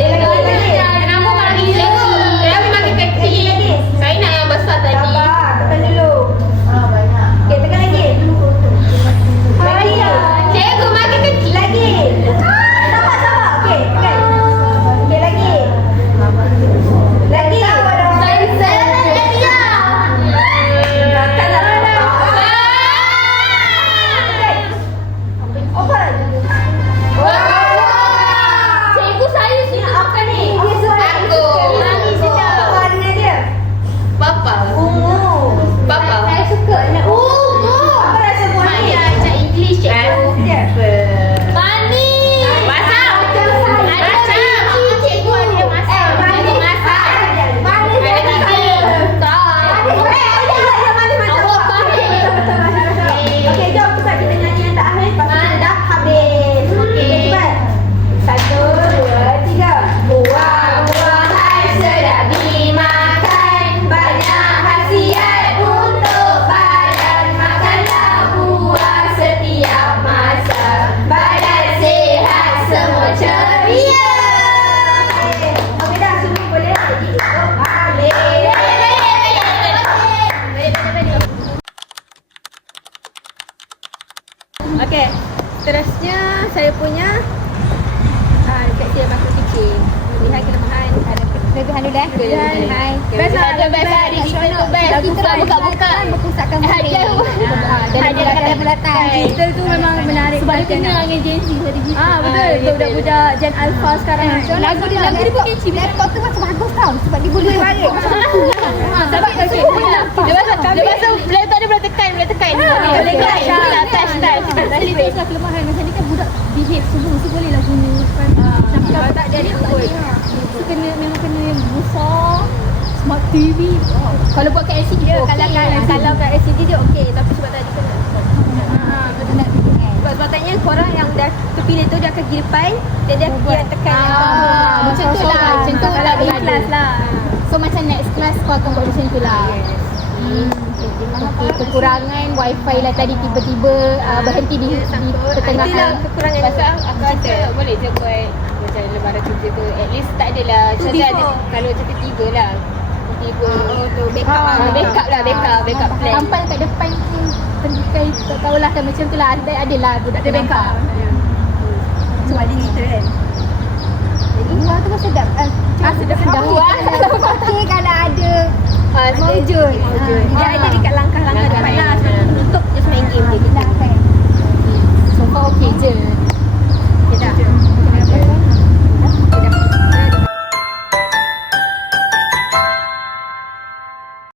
Kenapa makin kecil? Kenapa makin kecil? Saya nak yang besar tadi. Sabar, tekan dulu. Okay, tekan lagi. Lagi. Cikgu makin kecil. Lagi. Sabar. Okay, tekan. Okay, lagi. Lagi. Saya nak dia. Tekan lah. Open. Cikgu saya sini apa ni? Okay, suara Aku. Nani sedap. Apa dengan dia? Bapa. Ungu. Bapa. Saya suka. Apa rasa buah ni? Saya ajar English cikgu. Dia. Mani. Masak. Masak. Cikgu ada masak. Cikgu masak. Ada tiga. Okey, jom kita nyanyi yang tak habis. Lepas tu dah habis. Okey, cepat. 1, 2, 3. Buah-buahan sedap dimakan, banyak khasiat untuk badan. Makanlah buah setiap masa, badan sihat semua ceria. Okey dah, semua boleh. Habis. Okey, seterusnya saya punya dekat sini makhluk kecil. Kelebihan kelemahan ada kelebihan dulu Hai. Best lah, the best lah. Digital tu best. Buka-buka. Berpusatkan Hadiah. dan belakang belakang. Digital tu memang menarik. Sebab dia kena dengan Gen Z tadi. Betul. Budak-budak Gen Alpha sekarang. Lagu dia pun catchy. Laptop tu macam bagus tau. Sebab dia boleh balik. Sebab dia pasal laptop dia boleh tekan. Boleh touch. Dari tu lah kelemahan. Macam ni kan budak behave semua. Mesti boleh lah gunakan. Kalau tak jadi kot. Memang kena yang besar. Smart TV. Kalau buat kat LCD Ya, okey. kalau kat LCD dia okey. Tapi sebab tadi kena. Betul nak tekan. Sebab sepatutnya korang yang dah terpilih tu dia akan pergi depan. Dia yang tekan yang bawah. Macam tu lah. Kalau ikhlas lah. So macam next class kau akan buat macam tu lah. Okay, kekurangan wifi lah tadi tiba-tiba berhenti di pertengahan. Itulah kekurangan. Pasal aku rasa boleh je buat macam lebaran kerja tu. At least tak adalah Tu contoh before. kalau tiba-tiba lah. Tu backup Backup plan. Sampai kat depan tu pendidikan tak tahulah kan macam tu lah. Adalah budak ada backup. Sebab digital kan. Jadi buah tu pun sedap. Sedap. Okey kalau ada maujud. Dia ada dekat langkah-langkah depan lah. Tutup je main game dia. So far okey je.